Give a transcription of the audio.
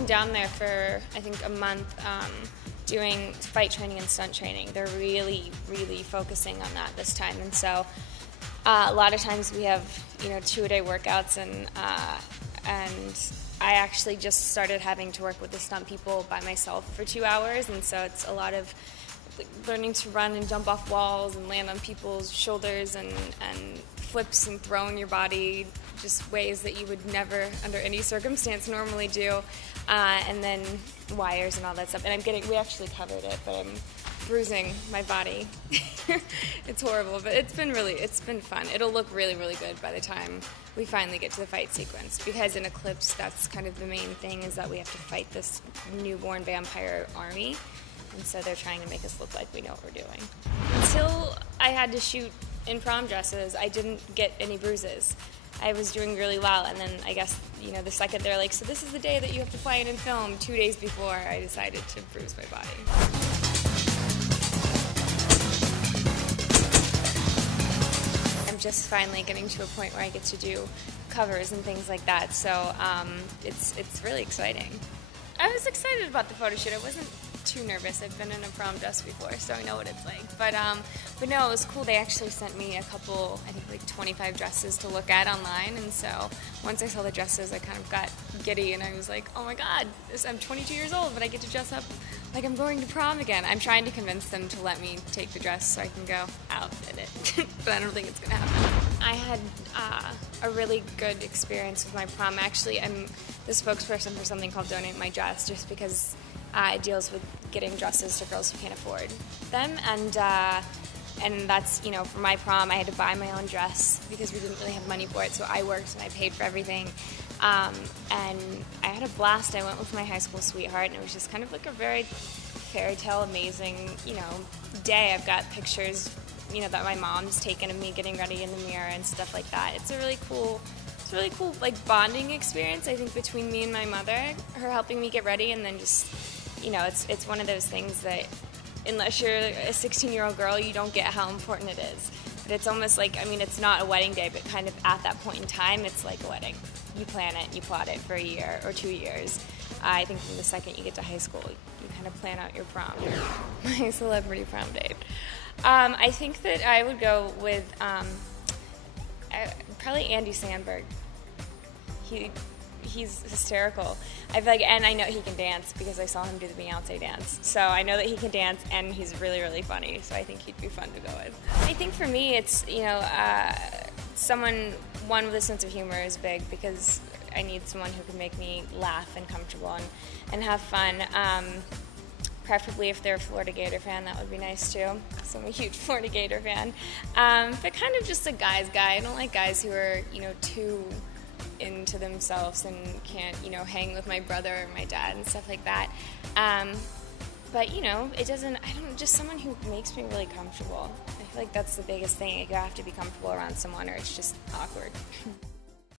been down there for, I think, a month doing fight training and stunt training. They're really, really focusing on that this time. And so a lot of times we have, 2-a-day workouts, and I actually just started having to work with the stunt people by myself for 2 hours, and so it's a lot of learning to run and jump off walls and land on people's shoulders and flips and throwing your body just ways that you would never under any circumstance normally do, and then wires and all that stuff. And we actually covered it, but I'm bruising my body. It's horrible, but it's been fun. It'll look really, really good by the time we finally get to the fight sequence, because in Eclipse, that's kind of the main thing, is that we have to fight this newborn vampire army, and so they're trying to make us look like we know what we're doing. Until I had to shoot in prom dresses, I didn't get any bruises. I was doing really well, and then I guess, the second they're like, so this is the day that you have to fly in and film, 2 days before, I decided to bruise my body. I'm just finally getting to a point where I get to do covers and things like that, so it's really exciting. I was excited about the photo shoot. I wasn't too nervous. I've been in a prom dress before, so I know what it's like. But no, it was cool. They actually sent me a couple, I think like 25 dresses to look at online, and so once I saw the dresses, I kind of got giddy, and I was like, oh my God, I'm 22 years old, but I get to dress up like I'm going to prom again. I'm trying to convince them to let me take the dress so I can go out in it, but I don't think it's going to happen. I had a really good experience with my prom. Actually, I'm the spokesperson for something called Donate My Dress, just because it deals with getting dresses to girls who can't afford them, and that's, for my prom, I had to buy my own dress because we didn't really have money for it, so I worked and I paid for everything, and I had a blast. I went with my high school sweetheart, and it was just kind of like a very fairy tale, amazing, day. I've got pictures, that my mom's taken of me getting ready in the mirror and stuff like that. It's a really cool, like, bonding experience, I think, between me and my mother, her helping me get ready, and then just, it's one of those things that unless you're a 16-year-old girl, you don't get how important it is. But it's almost like, it's not a wedding day, but kind of at that point in time, it's like a wedding. You plan it, you plot it for a year or 2 years. I think from the second you get to high school, you kind of plan out your prom, my celebrity prom date. I think that I would go with probably Andy Samberg. He's hysterical. I feel like, and I know he can dance because I saw him do the Beyonce dance. So I know that he can dance, and he's really, really funny. So I think he'd be fun to go with. I think for me, it's one with a sense of humor is big, because I need someone who can make me laugh and comfortable and have fun. Preferably if they're a Florida Gator fan, that would be nice too. So I'm a huge Florida Gator fan. But kind of just a guy's guy. I don't like guys who are, too into themselves and can't, hang with my brother or my dad and stuff like that. But, just someone who makes me really comfortable. I feel like that's the biggest thing. You have to be comfortable around someone, or it's just awkward.